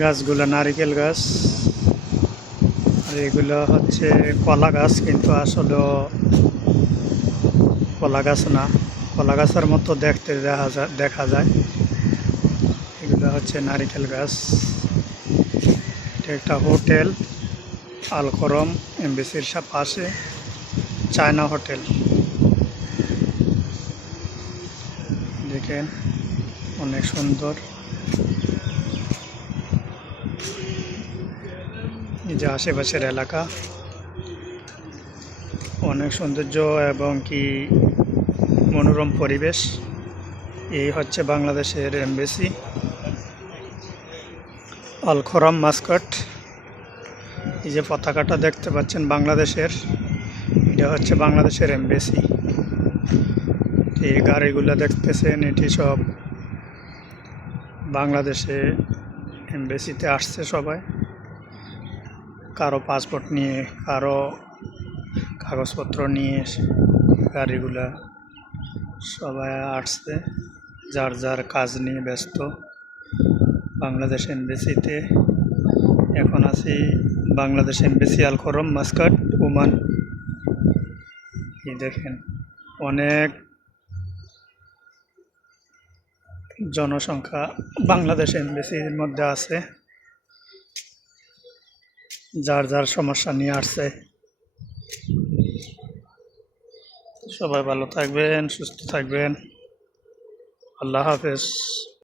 গাছগুলো নারিকেল গাছ, আর এগুলো হচ্ছে কলা গাছ, কিন্তু আসলে কলা গাছ না, কলা গাছের মতো দেখতে দেখা যায়। এগুলো হচ্ছে নারিকেল গাছ। এটা একটা হোটেল, আল করম এমবিসির পাশে, চায়না হোটেল। দেখেন অনেক সুন্দর। এই যে আশেপাশের এলাকা অনেক সৌন্দর্য এবং কি মনোরম পরিবেশ। এই হচ্ছে বাংলাদেশের এমবেসি, আল খরম মাস্কট। এই যে পতাকাটা দেখতে পাচ্ছেন বাংলাদেশের, এটা হচ্ছে বাংলাদেশের এমবেসি। এই গাড়িগুলো দেখতেছেন, এটি সব বাংলাদেশে এমবেসিতে আসছে সবাই, কারো পাসপোর্ট নিয়ে, কারো কাগজপত্র নিয়ে। গাড়িগুলা সবাই আসছে, যার যার কাজ নিয়ে ব্যস্ত। বাংলাদেশ এমবেসিতে এখন আছি, বাংলাদেশ এমবেসি আল খরম মাস্কাট, ওমান। এই দেখেন অনেক জনসংখ্যা বাংলাদেশ এমবেসির মধ্যে আছে, যার যার সমস্যা নিয়ে আসছে। সবাই ভালো থাকবেন, সুস্থ থাকবেন। আল্লাহ হাফেজ।